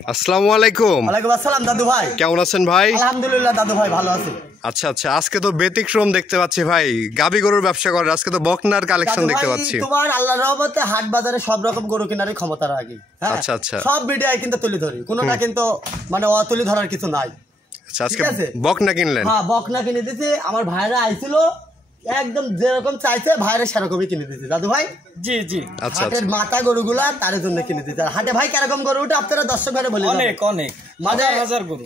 আসসালামু আলাইকুম। ওয়ালাইকুম আসসালাম দাদু ভাই, কেমন আছেন ভাই? আলহামদুলিল্লাহ দাদু ভাই ভালো আছি। আচ্ছা আচ্ছা, আজকে তো ব্যতিক্রম দেখতে পাচ্ছি ভাই, গাবি গরুর ব্যবসা করেন, আজকে তো বকনার কালেকশন দেখতে পাচ্ছি। তোমার আল্লাহর রহমতে হাট বাজারে সব রকম গরু কেনারই ক্ষমতা রাখি। আচ্ছা আচ্ছা, সব ভিডিও কিন্তু তুলে ধরি, কোনোটা কিন্তু মানে অতুলে ধরার কিছু নাই। আচ্ছা, আজকে বকনা কিনলেন? হ্যাঁ, বকনা কিনে দিয়েছি। আমার ভাইরা আইছিল, একদম যেরকম চাইছে ভাইরা সেরকমই কিনে দিয়েছে দাদু ভাই। জি জি, আচ্ছা, হাটের মাথা গরুগুলা তার জন্য কিনে দিতে। হাটে ভাই কিরকম গরু ওটা আপনারা দর্শক ভাইরা বলে অনেক অনেক হাজার হাজার গরু,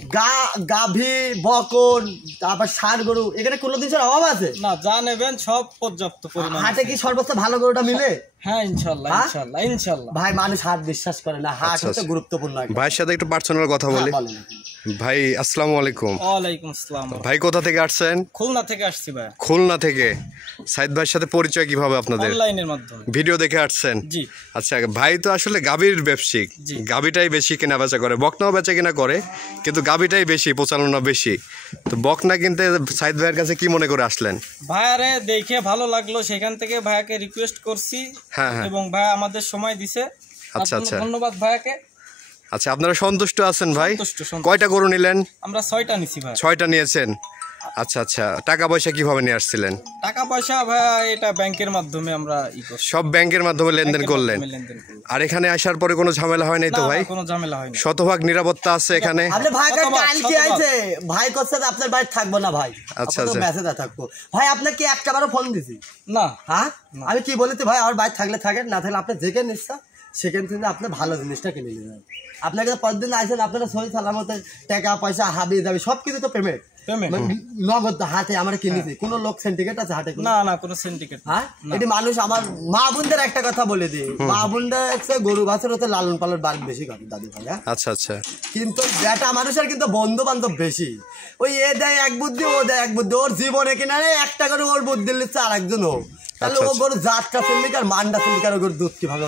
গাভী বকন তারপর ষাঁড় গরু, এখানে কোনো জিনিসের অভাব আছে না, যা নেবেন সব পর্যাপ্ত পরিমাণ। হাটে কি সর্বোচ্চ ভালো গরুটা মিলে? হ্যাঁ ইনশাআল্লাহ ইনশাআল্লাহ ইনশাআল্লাহ। ভাই মানুষ হাট বিশ্বাস করে না, হাট হচ্ছে গুরুত্বপূর্ণ। ভাইয়ের সাথে একটু পার্সোনাল কথা বলি। ভাই আসসালামু আলাইকুম। ওয়ালাইকুম আসসালাম। ভাই কোথা থেকে আসছেন? খুলনা থেকে আসছি ভাই। খুলনা থেকে। সাইদ ভাইয়ের সাথে পরিচয় কিভাবে আপনাদের? অনলাইনের মাধ্যমে, ভিডিও দেখে আসছেন? জি। আচ্ছা, ভাই তো আসলে গাভীর ব্যবসায়িক, গাভীটাই বেশি কেনা বেচা করে, বকনাও বেচা কেনা করে, কিন্তু গাভীটাই বেশি প্রচালনা বেশি। তো বকনা কিনতে সাইদ ভাইয়ের কাছে কি মনে করে আসলেন? ভাইয়ারে দেখে ভালো লাগলো, সেখান থেকে ভাইয়াকে রিকোয়েস্ট করছি। হ্যাঁ, এবং ভাই আমাদের সময় দিছে। আচ্ছা আচ্ছা, ধন্যবাদ ভাইয়াকে। আচ্ছা, আপনারা সন্তুষ্ট আছেন ভাই? কয়টা গরু নিলেন? আমরা 6টা নিছি ভাই। 6টা নিয়েছেন? আচ্ছা আচ্ছা, টাকা পয়সা কিভাবে নিয়ে আসছিলেন? টাকা পয়সা ভাই এটা ব্যাংকের মাধ্যমে আমরা সব ব্যাংকের মাধ্যমে লেনদেন করলেন? আর এখানে আসার পরে কোনো ঝামেলা হয় নাই তো ভাই? কোনো ঝামেলা হয়নি, শতভাগ নিরাপত্তা আছে এখানে। আপনি ভাই কালকে আইছে, ভাই করছে আপনার বাড়ি থাকবো না ভাই। আচ্ছা আচ্ছা, মেসেজে থাকবো ভাই। আপনাকে একটাবারও ফোন দিছি না? হ্যাঁ, আমি কি বলেছি ভাই, আমার বাড়ি থাকলে থাকেন, না থাকলে আপনি যেখানে নিচ্ছা সেখান থেকে আপনি ভালো জিনিসটা কিনে নেবেন। আপনাকে পরদিন আইসেন, আপনারা সহি সালামতে টাকা পয়সা হাবি যাবে, সবকিছু তো পেমেন্ট নগদ হাতে আমরা কিনেছি। কোন লোক সিন্ডিকেট আছে হাটে? না না, কোনো সিন্ডিকেট। হ্যাঁ, এটি মানুষ আমার মা বোনদের একটা কথা বলে দিই, মা বোনদের গরু বাছুর হতে লালন পালন বাঘ বেশি করে দাদু ভাই। আচ্ছা আচ্ছা, কিন্তু বেটা মানুষের কিন্তু বন্ধু বান্ধব বেশি। ওই এ দেয় এক বুদ্ধি, ও দেয় এক বুদ্ধি, ওর জীবনে কিনারে একটা করে ওর বুদ্ধি নিচ্ছে আর একজন হোক, তাহলে ও গরু জাতটা সিন্ডিকার মানটা সিন্ডিকার, ওর দুধ কিভাবে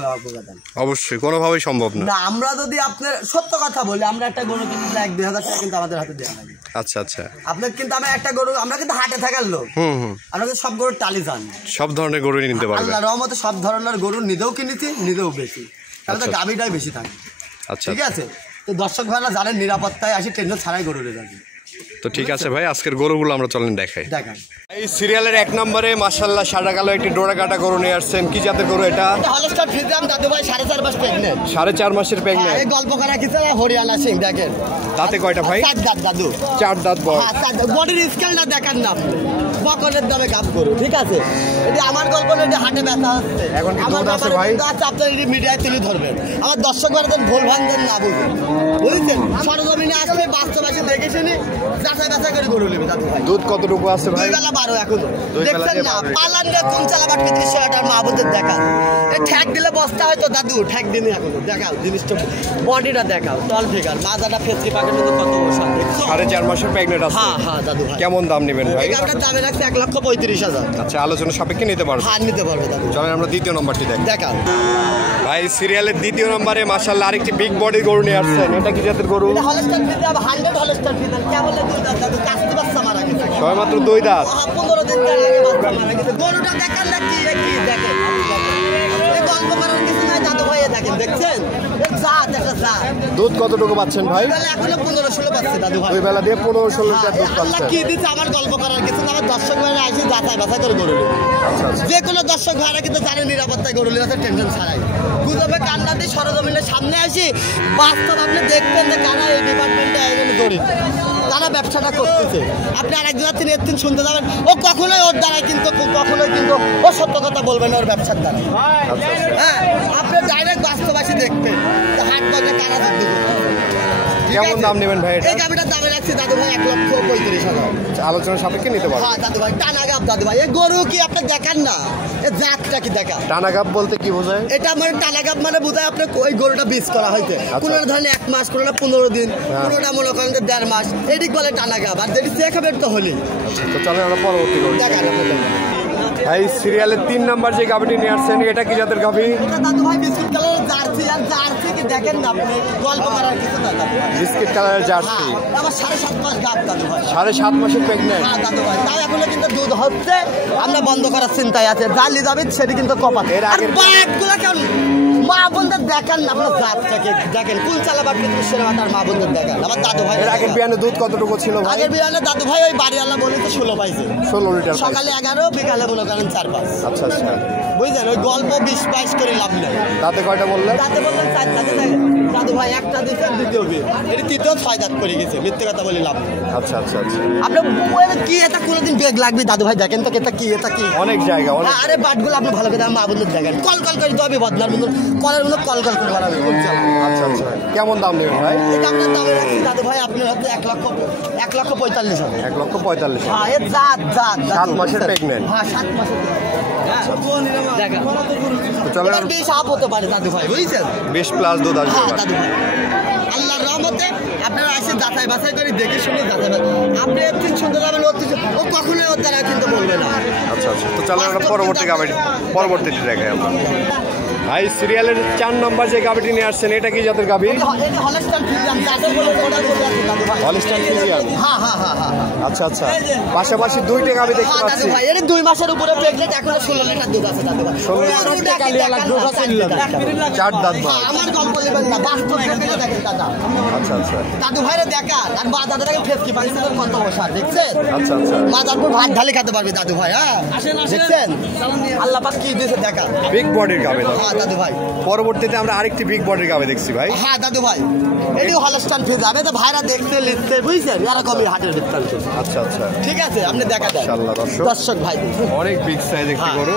দেন? অবশ্যই কোনোভাবেই সম্ভব না। আমরা যদি আপনার সত্য কথা বলি, আমরা একটা গরু কিনতে 1-2 হাজার টাকা কিন্তু আমাদের হাতে দেওয়া লাগে। আচ্ছা আচ্ছা, আপনার কিন্তু আমি একটা গরু, আমরা কিন্তু হাটে থাকার লোক, আমরা কিন্তু সব গরুর টালি জানি, সব ধরনের গরু নিতে পারবেন। আল্লাহর রহমতে সব ধরনের গরু নিজেও কিনেছি, নিজেও বেশি, তাহলে তো গাভীটাই বেশি থাকে। আচ্ছা, ঠিক আছে, তো দর্শক ভাইরা জানেন নিরাপত্তায় আসি, টেনশন ছাড়াই গরু নিয়ে যাবে। তো ঠিক আছে ভাই, আজকের গরুগুলো আমরা চলেন দেখাই। দেখান। এই সিরিয়ালের 1 নম্বরে মাশাআল্লাহ সাদা কালো একটি ডোরা কাটা গরু নিয়ে আসছেন। কি জাতের গরু এটা? হলস্টার ফ্রিজিয়ান দাদু ভাই, 4.5 মাস প্রেগন্যান্ট। 4.5 মাসের প্রেগন্যান্ট। এই গল্প করা কিছু হরিয়ানা সিং দেখেন। দাঁতে কয়টা ভাই? 4 দাঁত দাদু। 4 দাঁত বয়স। বডির স্কেলটা দেখান না আপনি, বকনের দামে কাজ গরু। ঠিক আছে, এটা আমার গল্প না, এটা হাটে ব্যথা হচ্ছে। এখন কি দুধ আছে ভাই? আচ্ছা, আপনারা এই মিডিয়ায় তুলে ধরবেন, আমার দর্শক ভাইদের ভুল ভাঙবেন না, বুঝুন বুঝছেন? সরজমিনে আসলে বাস্তবাসী দেখে শুনি যাচাই বাছাই করে গরু নেবে দাদু ভাই। দুধ কতটুকু আছে ভাই? 2 বেলা 12 এখনো দেখছেন না? পালান রে কোন চালাবার কি দৃশ্য, এটা মাহবুবের দেখা। এই ঠ্যাক দিলে বস্তা হয়তো দাদু, ঠ্যাক দিনে এখনো দেখাও জিনিসটা, বডিটা দেখাও, তল ফিগার, মাজাটা ফেসি পাকের মতো কত বসা। 4.5 মাসের প্রেগন্যান্ট আছে। হ্যাঁ হ্যাঁ দাদু ভাই। কেমন দাম নেবেন ভাই? এটা দামে রাখছে 1,35,000। আচ্ছা, আলোচনা সাপেক্ষে নিতে পারবেন? হ্যাঁ, নিতে পারবে দাদু। চলেন আমরা দ্বিতীয় নম্বরটি দেখি। দেখাও ভাই সিরিয়ালের দ্বিতীয় নম্বরে মাশাআল্লাহ আরেকটি বিগ বডি গরু নিয়ে আসছেন। এটা কি জাতের গরু? এটা হলস্টার ফ্রিজিয়ান, 100 হলস্টার ফ্রিজিয়ান। কেবল 2 দাঁত দাদু, কাস্তি বাচ্চা মারা গেছে। সবেমাত্র 2 দাঁত। 15 দিন আগে বাচ্চা মারা গেছে। গরুটা দেখান না, কি দেখেন, এই গল্প করার কিছু নাই দাদু ভাই, দেখেন দেখছেন জাত, একটা জাত। দুধ কতটুকু পাচ্ছেন ভাই? এখনো 15-16 পাচ্ছে দাদু ভাই। 2 বেলা দিয়ে 15-16 লিটার দুধ আল্লাহ পাচ্ছেন। কি দিচ্ছে, আমার গল্প করার কিছু না, আমার দর্শক ভাইরা আসি যাচাই বাছাই করে গরু নেবে। আচ্ছা আচ্ছা, যে কোনো দর্শক ভাইরা কিন্তু জানে নিরাপত্তায় গরু নিয়ে টেনশন ছাড়াই। গুজবে কান্না দিয়ে সরজমিনের সামনে আসি, বাস্তব আপনি দেখবেন যে কারা এই ডিপার্টমেন্টে একজন জড়িত, তারা ব্যবসাটা করতেছে। আপনি আরেকজনের থেকে একদিন শুনতে যাবেন, ও কখনোই ওর দ্বারাই কিন্তু কখনোই কিন্তু ও সত্য কথা বলবেন ওর ব্যবসার দ্বারা। হ্যাঁ, আপনি ডাইরেক্ট বাস্তবাসী দেখবেন হাট বাজারে কারা যুদ্ধ করবে। কেমন দাম নেবেন ভাই? এই গাবিটার দামে রাখছি দাদু ভাই 1,35,000। আলোচনা সাপেক্ষে নিতে পারবেন? হ্যাঁ দাদু ভাই, টানা গাব দাদু ভাই। এই গরু কি আপনি দেখান না, এই জাতটা কি দেখা? টানা গাব বলতে কি বোঝায়? এটা মানে টানা গাব মানে বোঝায় আপনি ওই গরুটা বীজ করা হইতে, কোনো ধরেন 1 মাস, কোনোটা 15 দিন, কোনোটা মনে করেন 1.5 মাস, এদিক বলে টানা গাব। আর যেটি চেক হবে তো হলেই। তো চলেন আমরা পরবর্তী গরু দেখান। ভাই সিরিয়ালের 3 নাম্বার যে গাভিটি নিয়ে আসছেন, এটা কি জাতের গাভি? এটা দাদু ভাই বিস্কুট কালারের জার্সি। আর জার্সি কি দেখেন না আপনি, গল্প করার কিছু না দাদু। বিস্কিট কালারের জার্সি। আমার 7.5 মাস গাব দাদু ভাই। 7.5 মাসের প্রেগন্যান্ট। হ্যাঁ দাদু ভাই, তাও এখনো কিন্তু দুধ হচ্ছে, আমরা বন্ধ করার চিন্তায় আছে। জালি যাবে সেটি কিন্তু কপাত। এর আর আগের বাঘগুলো কেমন মা বোনদের দেখান না আপনার জাতটাকে দেখেন কোন চালাবার কিন্তু সেরা তার মা বোনদের দেখান আমার দাদু ভাই এর আগের বিয়ানে দুধ কতটুকু ছিল ভাই? আগের বিয়ানে দাদু ভাই ওই বাড়িওয়ালা বলে তো 16 পাইছে, 16 লিটার সকালে 11 বিকালে মনে করেন 4-5। আচ্ছা আচ্ছা, বুঝলেন ওই গল্প 20-22 করে লাভ নেই। তাতে কয়টা বললেন? তাতে বললেন 4 দাঁতে দাদু ভাই একটা দিচ্ছে দ্বিতীয় বিয়ে এটি তৃতীয় 6 দাঁত করে গেছে, মিথ্যে কথা বলে লাভ নেই। আচ্ছা আচ্ছা আচ্ছা, আপনার কি এটা কোনোদিন বেগ লাগবে দাদু ভাই দেখেন তো এটা কি অনেক জায়গা অনেক। আরে বাটগুলো আপনি ভালো করে মা বন্ধু দেখেন কল করে তবে বদনার বন্ধু কলের মধ্যে কল করে বাড়াবে। আচ্ছা আচ্ছা, কেমন দাম নেবেন ভাই? এটা আপনার দাম রাখছি দাদু ভাই আপনার হাতে 1,45,000। 1,45,000। হ্যাঁ এর জাত 7 মাসের প্রেগন্যান্ট। হ্যাঁ 7 মাসের চলো এবার 20 আপ হতে পারে দাদু ভাই বুঝছেন, 20 প্লাস দুধ আসবে। হ্যাঁ দাদু ভাই আল্লাহর রহমতে আপনারা এসে যাচাই বাছাই করে দেখে শুনে যাচাই আপনি একটু সুন্দর যাবেন ও কখনোই ওর দ্বারা কিন্তু বলবে না। আচ্ছা আচ্ছা, তো চলো আমরা পরবর্তীটি দেখাই আমরা। ভাই সিরিয়ালের 4 নম্বর যে গাবিটি নিয়ে আসছেন এটা কি জাতের গাবি? হলস্টাইন ফ্রিজিয়ান যাদের বলে ওটা বলে আছে দাদু ভাই। Holstein Friesian. হ্যাঁ হ্যাঁ হ্যাঁ হ্যাঁ। আচ্ছা আচ্ছা, পাশাপাশি 2টা গাবি দেখতে হ্যাঁ পাচ্ছি। দাদু ভাই এর 2 মাসের উপরে প্রেগন্যান্ট এখনো 16 লিটার দুধ আছে দাদু ভাই। 16 কালিয়ালা দুধ আছে 4 দাঁত ভাই। আমার গল্প নেবেন না বাস্তব দেখে দেখেন দাদা। আচ্ছা আচ্ছা দাদু ভাইরে দেখা আর বা দাদাটাকে ফেসকি পাইছে কত বছর দেখছেন? আচ্ছা আচ্ছা, মাদারপুর ভাত ঢালি খেতে পারবে দাদু ভাই। হ্যাঁ দেখছেন আল্লাহ পাক কি দিয়েছে দেখা। বিগ বডির গাবি। হ্যাঁ দাদু ভাই পরবর্তীতে আমরা আরেকটি বিগ বডির গাবি দেখছি ভাই। হ্যাঁ দাদু ভাই এটিও হলস্টাইন ফ্রিজ আমি তো ভাইরা দেখতে লিখতে বুঝছেন এরকমই হাটের বৃত্তান্ত। আচ্ছা আচ্ছা, ঠিক আছে আপনি দেখা দেন মাশাআল্লাহ দর্শক ভাই অনেক বিগ সাইজ একটি গরু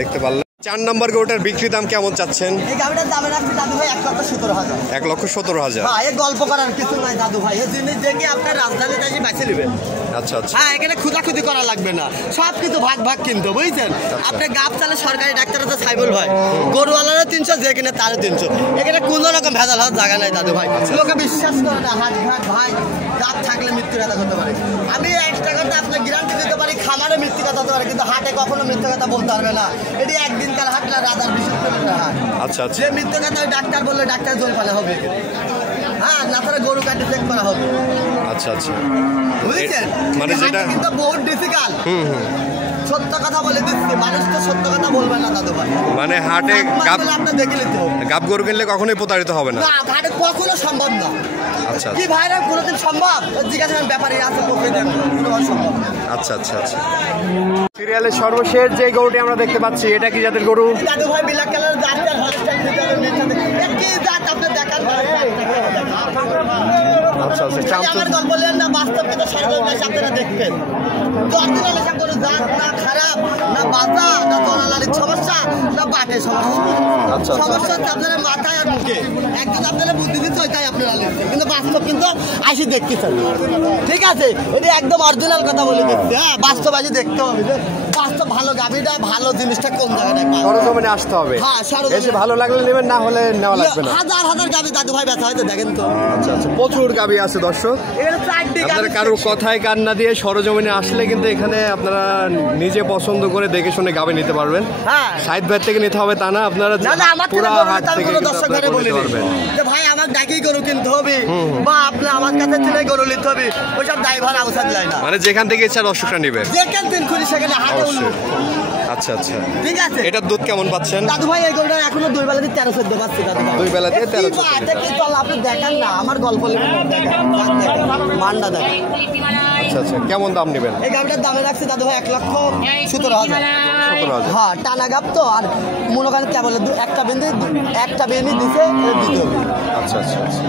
দেখতে পারলাম। 4 নম্বর গরুটার বিক্রি দাম কেমন চাচ্ছেন? এই গাড়িটার দামে রাখছি দাদু ভাই 1,17,000। 1,17,000। হ্যাঁ এই গল্প করার কিছু নাই দাদু ভাই এই জিনিস দেখে আপনার রাজধানীতে এসে বেছে নেবেন। আচ্ছা আচ্ছা, হ্যাঁ এখানে খুদাখুদি করা লাগবে না সব কিছু ভাগ ভাগ কিনতে বুঝছেন। আপনি গাব চালে সরকারি ডাক্তার তো সাইবল ভাই গরুওয়ালারও 300 যে কিনে তারও 300 এখানে কোনো রকম ভেজাল হওয়ার জায়গা নাই দাদু ভাই। লোকে বিশ্বাস করে না হাট ঘাট ভাই গাব থাকলে মৃত্যু কথা করতে পারে। আমি 1 টাকাটা আপনার গ্যারান্টি দিতে পারি খামারে মৃত্যু কথা হতে পারে কিন্তু হাটে কখনো মৃত্যু কথা বলতে পারবে না। এটি একদিনকার হাট না রাজার বিশেষ করে হাট। আচ্ছা আচ্ছা, যে মৃত্যু কথা ওই ডাক্তার বললে ডাক্তার জোর ফেলা হবে। হ্যাঁ না তারা গরু কাটে চেক করা হবে। আচ্ছা আচ্ছা, বুঝছেন মানে যেটা কিন্তু বহুত ডিফিকাল্ট। সত্য কথা বলে দিচ্ছি মানুষ তো সত্য কথা বলবে না দাদু ভাই। মানে হাটে আপনি দেখে নিতে হবে গাব গরু কিনলে কখনোই প্রতারিত হবে না। না হাটে কখনো সম্ভব না। আচ্ছা কি ভাইরা কোনোদিন সম্ভব জিজ্ঞাসা করেন ব্যাপারী আছে পক্ষে দেন কোনো সম্ভব না। আচ্ছা আচ্ছা আচ্ছা, সিরিয়ালের সর্বশেষ যে গরুটি আমরা দেখতে পাচ্ছি এটা কি জাতের গরু? দাদু ভাই ব্ল্যাক কালার জাতটা হলস্টাইন ফ্রিজিয়ানের মিক্সাতে কি জাত আপনি দেখান। আচ্ছা আচ্ছা, আমার গল্প বললেন না বাস্তব কিন্তু সরকারের আপনারা দেখবেন অরিজিনাল এসব কোনো জাত না খারাপ না বাজা না তলালারির সমস্যা না বাটের সমস্যা। আচ্ছা সমস্যা হচ্ছে আপনারা মাথায় আর মুখে একদিন আপনারা বুদ্ধি দিতে হয় তাই আপনারা লিখছেন কিন্তু বাস্তব কিন্তু আসি দেখতেছেন। ঠিক আছে এটা একদম অরিজিনাল কথা বলে দিচ্ছি। হ্যাঁ বাস্তব আসি দেখতে হবে যে বাস্তব ভালো গাভীটা ভালো জিনিসটা কোন জায়গায় পাবে। সরজমিনে আসতে হবে। হ্যাঁ সরজমিনে এসে ভালো লাগলে নেবেন না হলে নেওয়া লাগবে না। হাজার হাজার গাভী দাদু ভাই ব্যথা হয়তো দেখেন তো। আচ্ছা আচ্ছা, প্রচুর গাবি আছে দর্শক। এখানে 4টি আপনারা কারো কথায় কান না দিয়ে সরজমিনে আসলে কিন্তু এখানে আপনারা নিজে পছন্দ করে দেখে শুনে গাবি নিতে পারবেন। হ্যাঁ সাইড ভাই থেকে নিতে হবে তা না, আপনারা না না আমার পুরো থেকে হাট থেকে কোনো দর্শক ঘরে বলে পারবেন। যে ভাই আমার ডাকেই গরু কিনতে হবে বা আপনি আমার কাছে থেকে গরু নিতে হবে ওইসব ড্রাইভার আউসাদ লাই না। মানে যেখান থেকে ইচ্ছা দর্শকরা নেবেন যেখান দিন খুলি সেখানে হাটে অবশ্যই। আচ্ছা আচ্ছা, ঠিক আছে এটার দুধ কেমন পাচ্ছেন? দাদু ভাই এই গরুটা এখনো 2 বেলাতে 13-14 পাচ্ছি দাদু ভাই। 2 বেলাতে 13-14 এটা কি চল আপনি দেখান না আমার গল্প দেখেন মান্ডা দেখেন। আচ্ছা আচ্ছা, কেমন দাম নেবেন? এই গাভটার দামে রাখছি দাদু ভাই 1,17,000। 17,000। হ্যাঁ টানা গাব তো আর মনে করেন কেবল একটা বেঁধে দিছে দিতে হবে। আচ্ছা আচ্ছা আচ্ছা।